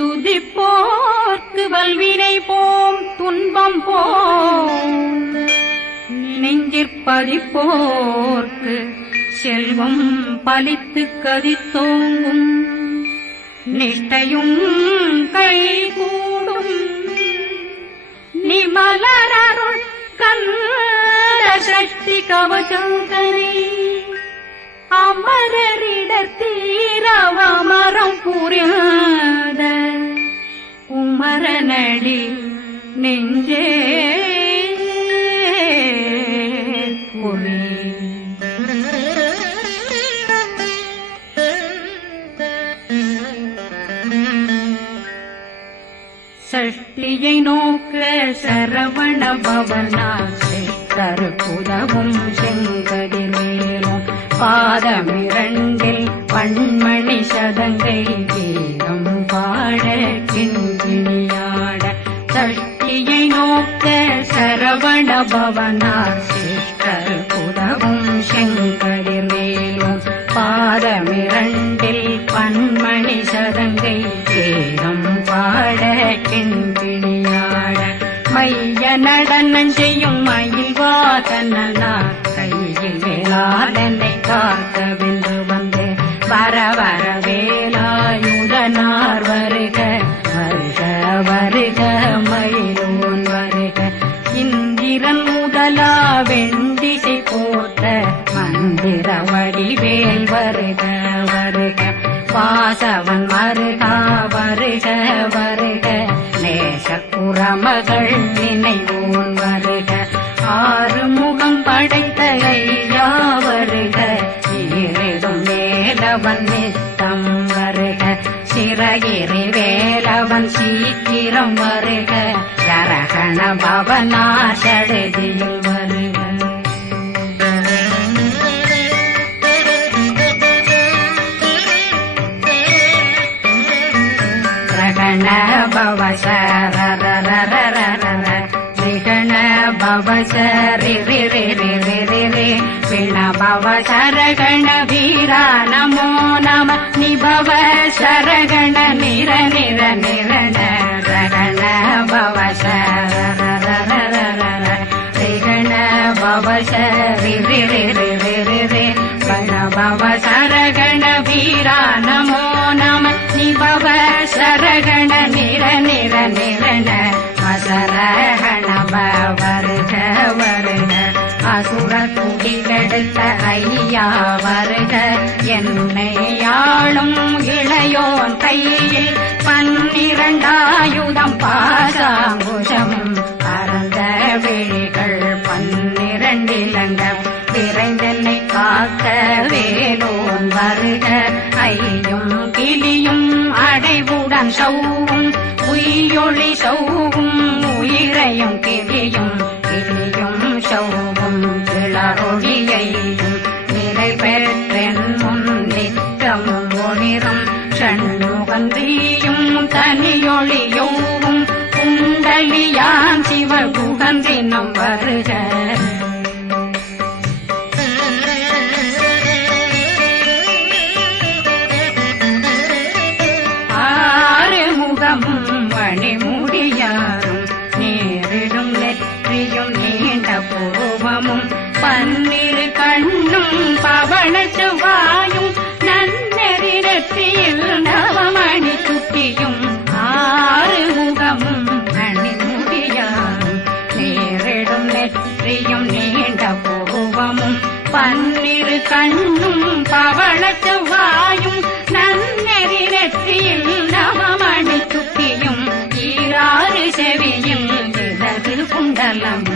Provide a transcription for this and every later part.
துதிப்போர்க்கு வல்வினை போம் துன்பம் போம் நெஞ்சிற்பதிப்போர்க்கு செல்வம் பலித்து கதித்தோங்கும் நிஷ்டையும் கைகூடும் நிமலரருள் கந்த சக்தி கவசந்தனை அமரரிடத்தீரவமரம் புரியாத குமரனடி நெஞ்சே புரி சஷ்டியை நோக்க சரவண பவனார் புதவும் செங்கதிர்மேலும் பாதமிரண்டில் பண்மணி சதங்கை கீதம் பாட கிண்கிணியாட சஷ்டியை நோக்க சரவண பவனார் புதவும் செங்கதிர்மேலும் பாதமிரண்டில் பண்மணி சதங்கை கீதம் பாட கிண்கிணியாட மைய நடனம் செய்யும் மயில் வாசனா கையில் வேளாடனை காக்கவென்று வந்து வர வர வேலாயுதனார் வருக வருக வருக மயிலோன் வருக இந்திரன் முதலா வெண்டிசை போற்ற மந்திர வடிவேல் வருக வருக வாசவன் வருகா வருக வருக நேசக்குறமகள் நினைவோன் வருக ஆறு முகம் படைத்த ஐயா வருக ஈரிடும் வேலவன் நித்தம் வருக சிறகிரி வேலவன் சீக்கிரம் வருக ஜரகண பவனார் சடுதியில் வருக ரகண பவசரரரரரர பவசரி ரி ரி ரி ரி ரி ரி பிண பவசரகண வீரா நமோ நம நிபவ சரகண நிர நிர நிரண ரகண பவசரரரரரர ரிகண பவசரி ரி ரி ரி ரி ரி ரி பிண பவசரகண வீரா நமோ நம நிபவ சரகண நிர நிர நிரண அசரகண வருக வருக அசுர குடி கெடுத்த ஐயா வருக என்னை ஆளும் இளையோன் கையில் 12 பாசாங்குஷம் பரந்த விழிகள் 12 இலங்கம் விரைந்தென்னை காக்க வேலோன் வருக ஐயும் கிளியும் அடைவுடன் சௌவும் உயிரொளி சௌவும் உயிரையும் கிளியும் கிளியும் சௌவும் கிளரொளியையும் நிலை பெற்றென் முன் நித்தமும் ஒளிரும் சண்முகந்தியும் தனியொளியோவும் குண்டலியான் சிவகுகந்தினம் வருக மணிமுடியாரும் நேரிடும் நெற்றியும் நீண்ட பூவமும் 12 கண்ணும் பவள செவ்வாயும் நன்னெறி நெற்றியில் நவமணி சுட்டியும் 6 முகமும் மணிமுடியாரும் நேரிடும் நெற்றியும் நீண்ட பூவமும் 12 கண்ணும் பவள செவ்வாயும் நன்னெறி நெற்றியில் நவமணி சுட்டியும் 6 செவியும் விலகு குண்டலம்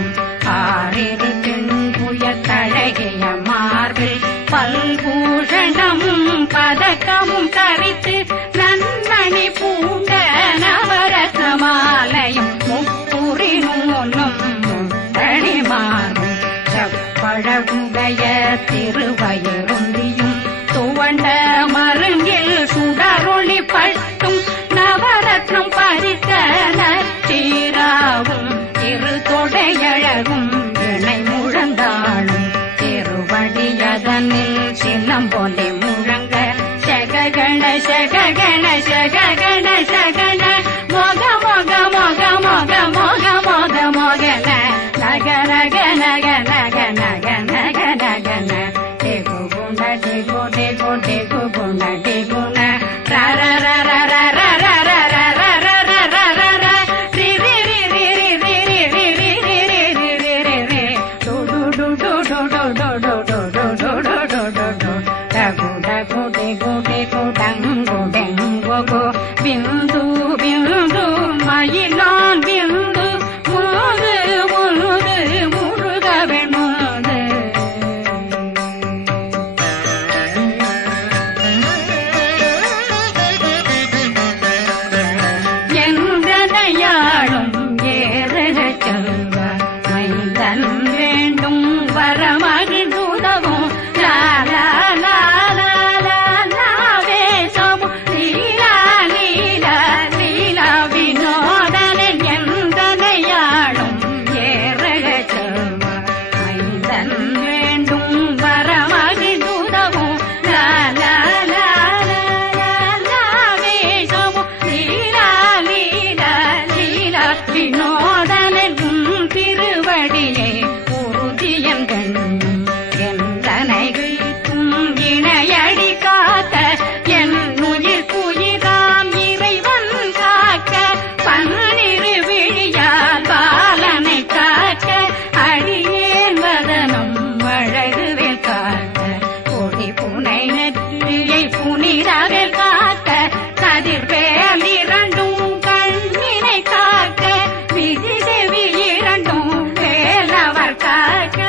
6 தின்புய தழகிய மார்பில் பல்பூஷணமும் பதக்கமும் தரித்து நன்மணி பூண்ட நவரத்ன மாலையும் முப்புரி நூலும் முத்தணிமாரும் செப்பழகுடைய திருவயருந்தியும் துவண்ட மருங்கில் சுடரொளி பட்டும் நவரத்னம் பறித்த நச்சீராவும் திருத்தொடையழகும் இணை முழந்தாளும் திருவடியதனில் சிலம்பொலி டிகு டிகு டிகு குண டிகுண ர ர ர ர ர ர ர ர ர ர ர ர ர ர ரி ரி ரி ரி ரி ரி ரி ரி ரி ரி ரி ரி ரி ரி டு டு டு டு டு டு டு டு டு டு டு டு டு டு டகு டகு டிகு டிகு டங்கு டெங்கு கு பிந்து பிந்து மயிலான் பிந்து முது முது முருகவன் முது எந்தனையாளும் ஏறுக செல்வ மைந்தன் வேண்டும் வரமகிழ்ந்துதவும் லாலா லாலா லாலா வேஷமும் லீலா லீலா லீலா வினோதனன் எந்தனையாளும் ஏறுக செல்வ மைந்தன் வேண்டும் வரமகிழ்ந்துதவும் லாலா லாலா லாலா வேஷமும் லீலா லீலா லீலா வினோதனன் திருவடியை உறுதியன் கண்ணும் எந்தனை வைக்கும் இணையடி காக்க என் உயிர் குயிராம் இறைவன் காக்க பன்னிரு விழியால் பாலனை காக்க அடியேன் வதனம் அழகுவேல் காக்க கொடி புனை நெற்றியை புனிதவேல் காக்க கதிர்வேல் இரண்டும் கண்ணினை காக்க விதி செவி இரண்டும் வேலவர் காக்க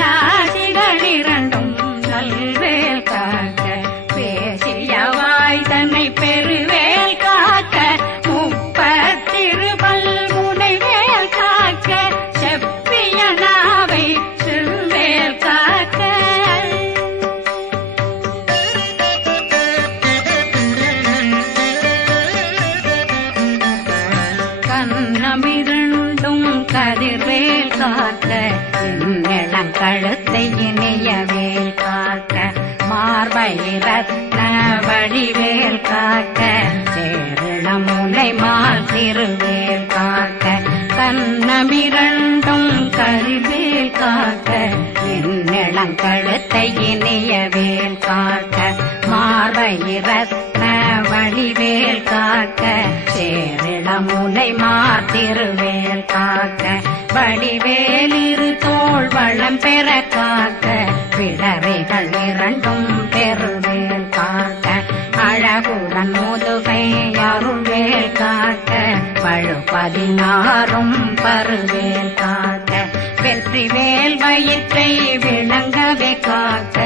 நாசிகள் இரண்டும் நல்வேல் காக்க பேசியவாய் தன்னை பெருவேல் காக்க முப்பத்திருபல் முனைவேல் காக்க செப்பிய நாவை செல்வேல் காக்க கண்ணமிரண்டும் கதிர்வேல் காக்க இளங்கழுத்தை இணையவேல் காக்க மார்பை ரத்ன வடிவேல் காக்க சேரண முனை மால் திருவேல் காக்க கண்ணமிரண்டும் கதிர்வேல் காக்க இளங்கழுத்தை இணையவேல் காக்க மார்பை ரத்ன வடிவேல் காக்க சேரண முனை மால் திருவேல் காக்க வடிவேல் இரு தோள் வளம் பெற காக்க விடரைகள் இரண்டும் பெருவேல் காக்க அழகுடன் முதுகை அருள்வேல் காக்க பழு 16 பருவேல் காக்க வெற்றிவேல் வயிற்றை விளங்கவே காக்க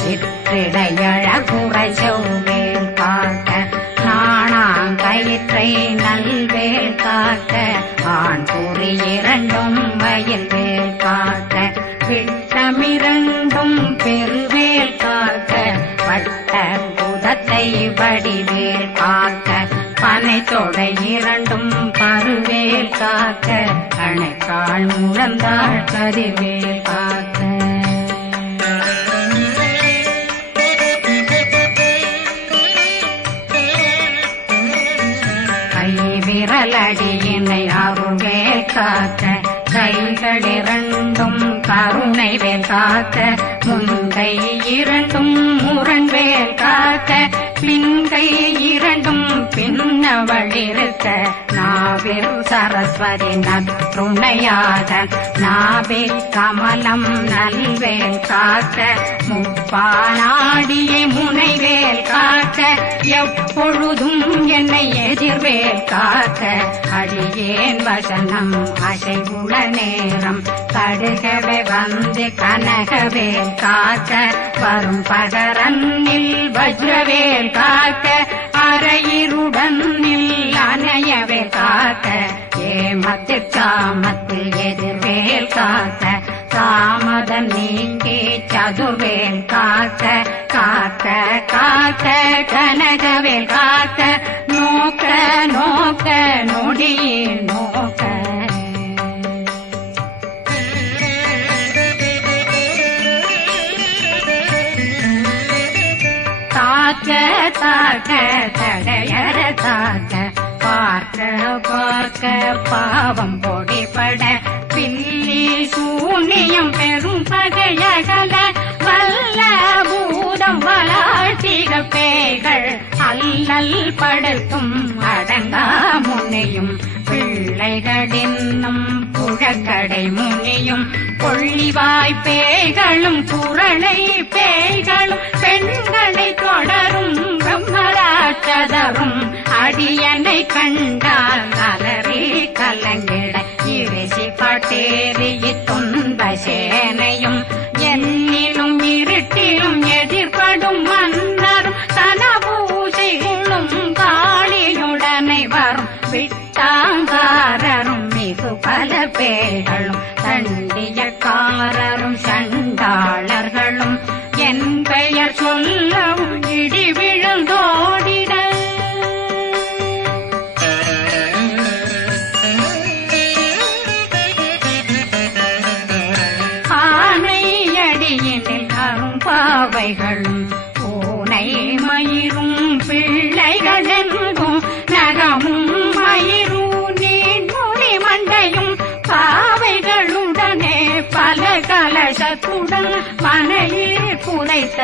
சிற்றிடையழகுறை செவ்வேல் காக்க நாணாங்கயிற்றை நல்வேல் காக்க ஆண் குறி இரண்டும் வயல்வேல் காக்க விட்டமிரண்டும் பெருவேல் காக்க வட்ட புதத்தை வடிவேல் காக்க பனை தொடை இரண்டும் பருவேல் காக்க அணைக்கால் முழந்தாள் கதிர்வேல் காக்க விரலடியினை அருள்வேல் காக்க கைகள் இரண்டும் கருணை வேல் காக்க முன்கை இரண்டும் முரண்வேல் காக்க பின்கை இரண்டும் பின்னவளிருக்க நாவில் சரஸ்வதி நற்றுணையாக நாவே கமலம் நல்வேல் காக்க முப்பானாடியை முனைவேல் காக்க எப்பொழுதும் என்னை எதிர்வேல் காக்க அடியேன் வசனம் அசைவுள நேரம் கடுகவே வந்து கனகவேல் காக்க வரும் பகரன்னில் வஜ்ரவேல் காக்க அரையிருடன் அணையவே காக்க ஏமத்தில் சாமத்தில் எதிர்வேல் காக்க தாமதம் நீக்கி சதுர்வேல் காக்க காக்க காக்க கனகவேல் காக்க நோக்க நோக்க நொடியில் நோக்க தாக்க தாக்க தடையற தாக்க பார்க்க பார்க்க பாவம் பொடிபட பில்லி சூனியம் பெரும் பகையகல வல்ல பூதம் பேய்கள் அல்லல் படுத்தும் அடங்கா முனையும் பிள்ளைகளின்னும் புழக்கடை முனியும் கொள்ளிவாய் பேய்களும் குரளை பேய்களும் பெண்களை தொடரும் பிரம்மராட்சதரும் அடியனை கண்டால் அலறி கலங்கிட இரிசி பட்டேறிய துன்ப சேனையும் என்னிலும் இருட்டிலும் எதிர்படும் மன்னரும் தனபூசைகளும் காளியுடனை வரும் விட்டாங்காரரும் மிகு பல பேர்களும் தண்டியக்காரரும் சண்டாளர்களும் என் பெயர் சொல்லவும் இடி விழுந்தோடிட ஆனையடியினில் அரும்பாவைகளும் பூனை மயிரும் பிள்ளைகளெங்கும் நகமும் மயிரும் நீர்மொழி மண்டையும் பாவைகளுடனே பல கலசத்துடன் மனையில் புதைத்த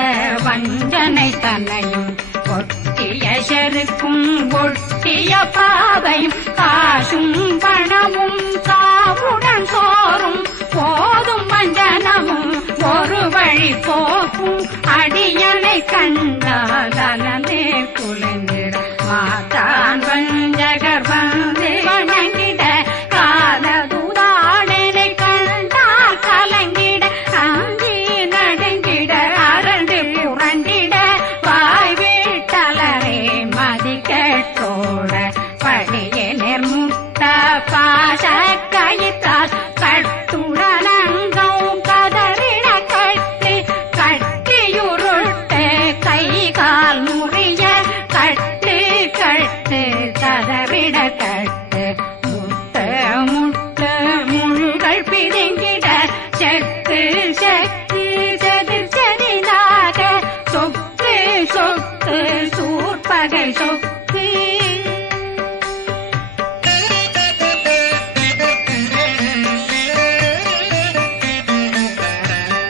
வஞ்சனை தன்னையும் ஒட்டிய செருக்கும் ஒட்டிய பாவையும் காசும் பணமும் சாவுடன் சோறும் போதும் வஞ்சனமும் ஒரு வழி போக்கும் அடியனை கண்டால் அலந்தே குலைந்திட மாதான் வஞ்சகர் வந்து வணங்கிட காலதுதாடனை கண்டால் கலங்கிட அங்கி நடுங்கிட அரண்டு புரண்டிட வாய் வீட்டலரே மதி கேட்டோட படியே நிர்முட்ட பாச கயிற்றால் கட்டுடனங்கும் கதறிட கட்டி கட்டியுருட்டு கை கால் முறிய கட்டு கட்டு கதறிட கட்டு முட்டு முட்டு முள்கள் பிதுங்கிட செக்கு செக்கு செதிர் செதிலாக சொக்கு சொக்கு சூர்பகை சொக்கு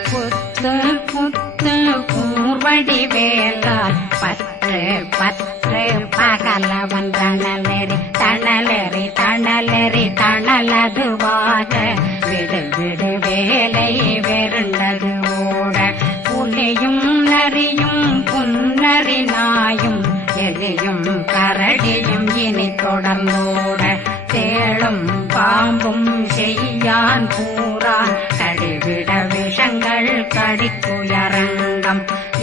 புத்து புத்து கூர்வடி வேலால் பற்று பற்று பகலவன் தணலெறி தணலெறி தணலெறி தணலதுவாக விடு விடு வேலை வெருண்டது ஓட புலியும் நரியும் புன்னரி நாயும் எலியும் கரடியும் இனி தொடர்ந்தோட தேளும் பாம்பும் செய்யான் பூரான் கடிவிட விஷங்கள் கடிக்குயரங்கம்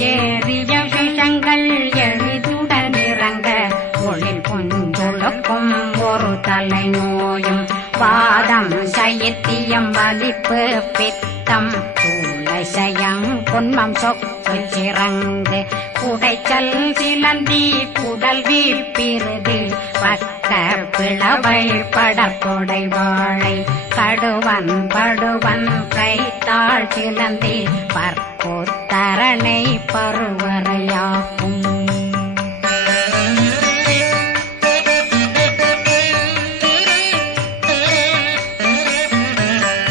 ஏறிய விஷங்கள் எளிதுடன் இறங்க ஒளில் புஞ்சுழுக்கும் ஒரு தலை நோயும் வாதம் சைத்தியம் வலிப்பு பித்தம் சூளைசயம் பொன்மம் சொக்கு சிறங்கு குடைச்சல் சிலந்தி குடல் வீப்பிருது பக்க பிளவை படற்கொடை வாழை கடுவன் படுவன் கைத்தாள் சிலந்தி பற்கோத்தரணை பருவரையாக்கும்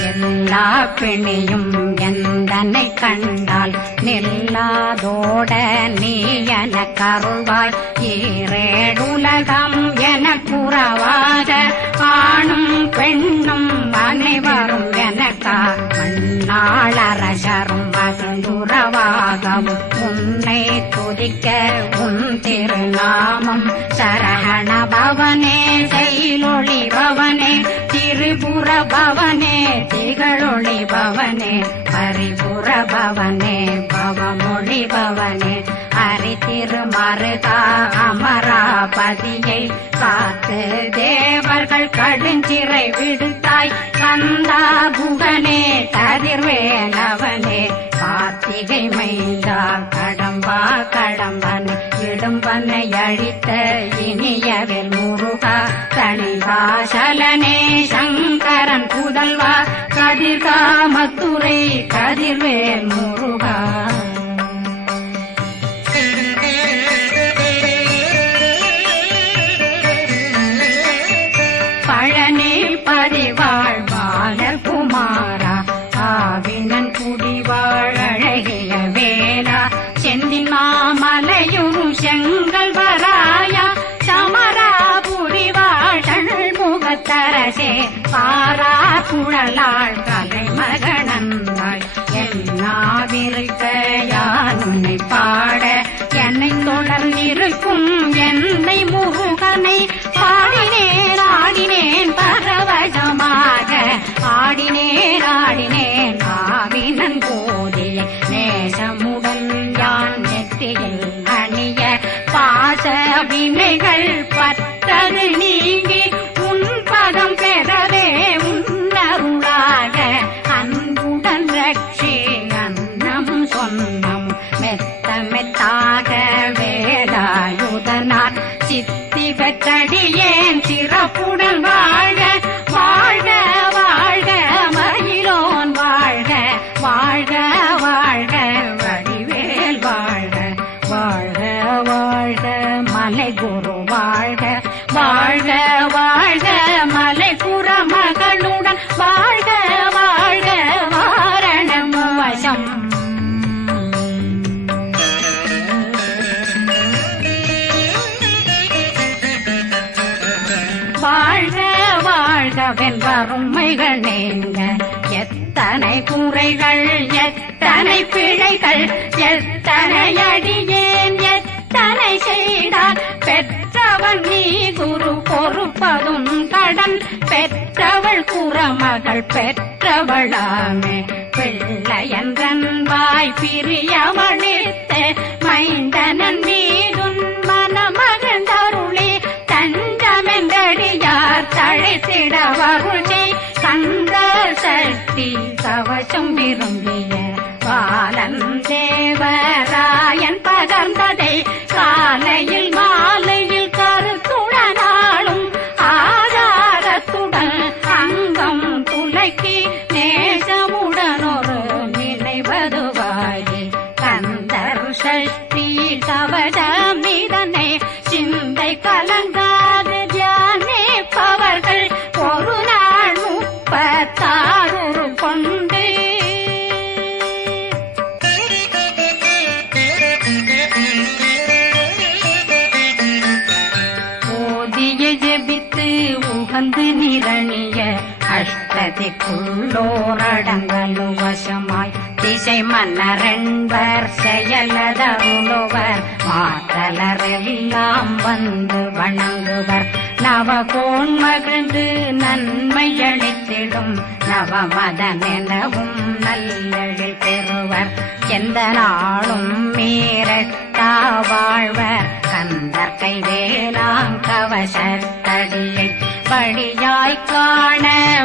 எல்லா பிணியும் எந்தனை கண்டால் நில்லாதோட நீ என கருள்வாய் ஈரேடுலகம் என குறவாக ஆணும் பெண்ணும் அனைவரும் எனக்கா மண்ணாளரசரும் மகிழ்ந்துறவாகவும் உன்னை துதிக்க உன் திருநாமம் சரஹண பவனே செயலொளி பவனே திரிபுர பவனே திகழொளி பவனே பரிபுர பவனே பவமொழி பவனே ஹரி திருமருகா அமராபதியை காத்து தேவர்கள் கடுஞ்சிறை விடுத்தாய் கந்தா குகனே கதிர்வேலவனே கார்த்திகை மைந்தா கடம்பா கடம்பன் இடும்பனை அழித்த இனியவில் முருகா தனிபாசலனே சங்கரன் புதல்வா கதிர்காமத்துறை கதிர்வேல் முருகா பழனி பதிவாழ் பாலர் குமாரா ஆவினன் குடிவாழ் அழகிய வேலா செந்தி மாமலையுரு செங்கல் வராயா சமராபுரி வாழல் முகத்தரசே பாரா குழலாள் கலைமகனந்தாய் என்னாவிருக்க யான் உன்னை பாட என்னை தொடர்ந்திருக்கும் என்னை முருகனை பாடினேன் ஆடினேன் பரவசமாக ஆடினேன் ஆவினன் போதிய நேசமுடன் யான் நெற்றியில் அணிய பாச வினைகள் பற்றது நீங்கி உன் பதம் பெறவே உன்னருளாக அன்புடன் ரட்சி அன்னம் சொன்னம் மெத்த மெத்தாக வேலாயுதனார் சித்தி பெற்றடியேன் சிறப்புடன் வாழ்க வாழ்க வாழ்க மயிலோன் வாழ்க வாழ்க வாழ்க வடிவேல் வாழ்க வாழ்க வாழ்க மலை குரு வாழ்க வாழ்க வாழ்க மலை குறமகளுடன் வாழ்க வாழ்க வாரணம் வசம் வாழ்க வாழ்க வெண்பருமைகள் நீங்க எத்தனை குறைகள் எத்தனை பிழைகள் எத்தனை அடியேன் எத்தனை செய்தால் பெற்றவன் நீ குரு பொறுப்பதும் கடன் பெற்றவள் குறமகள் பெற்றவளாமே பிள்ளையன்றன் வாய் பிரியவழித்த மைந்தனன் மீதுன் மனமகந்தருளி தஞ்சமென்றடியார் தழைத்திட வருளை கந்த சக்தி கவசம் விரும்பிய பாலன் தேவராயன் பகர்ந்ததை காலையில் மாலையில் கருத்துடனாலும் ஆதாரத்துடன் அங்கம் துளைக்கி நேசமுடனொரு நினைவதுவாகி கந்தர் சக்தி கவசமிதனை சிந்தை கலங்காது தியானிப்பவர்கள் ஒரு நாள் 36 கொண்டு ஓதிய ஜெபித்து உகந்து நிரணிய அஷ்டதிக்குள்ளோரடங்கலு வசமாய் திசை மன்னரென்பர் செயலதருளுவர் மாற்றலரெல்லாம் வந்து வணங்குவர் நவகோன் மகிழ்ந்து நன்மையளித்திடும் நவமதமெனவும் நல்லெழில் பெறுவர் எந்த நாளும் மீறட்டா வாழ்வர் கந்தர் கைவேலாங் கவசத்தடியை வழியாய் காண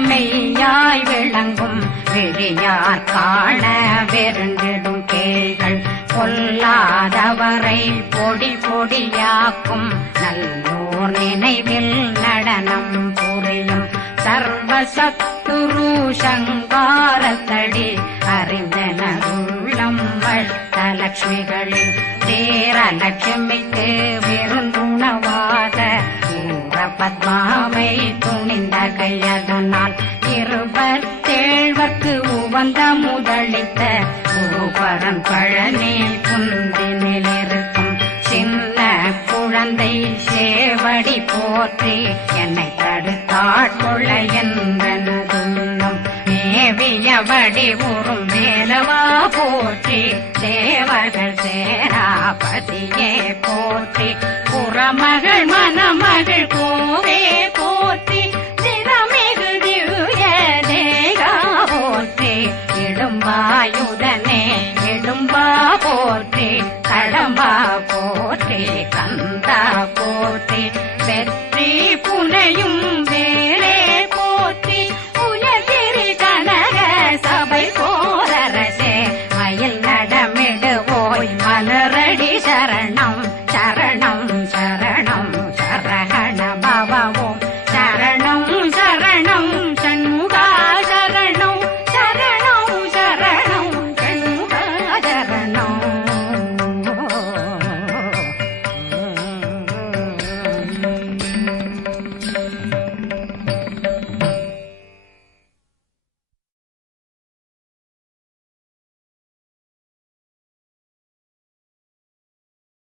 மெய்யாய் விளங்கும் விழியார் காண வெருண்டிடும் கேள்கள் பொல்லாதவரை பொடி பொடியாக்கும் நல்லோர் நினைவில் நடனம் புரியும் சர்வசத்துரு சங்காரத்தடி அறிந்தனருள்ளம் வட்டலட்சுமிகளில் தேரலட்சுமிக்கு விருந்துணவாத பத்மாவை துணிந்த கையதனால் 27 உவந்த முதலித்த குருபரன் பழனி குந்தினில் இருக்கும் சின்ன குழந்தை சேவடி போற்றி என்னை தடுத்தாட்கொள்ள என்பனதுள்ளம் மேவியபடி உறும் வேலவா போற்றி தேவர்கள் சேராபதியே போற்றி புறமகள் மணமகள் கோவே போற்றி தினமிகு திவ்ய தேகா போற்றி இடும்பாயுதனே இடும்பா போற்றி கடம்பா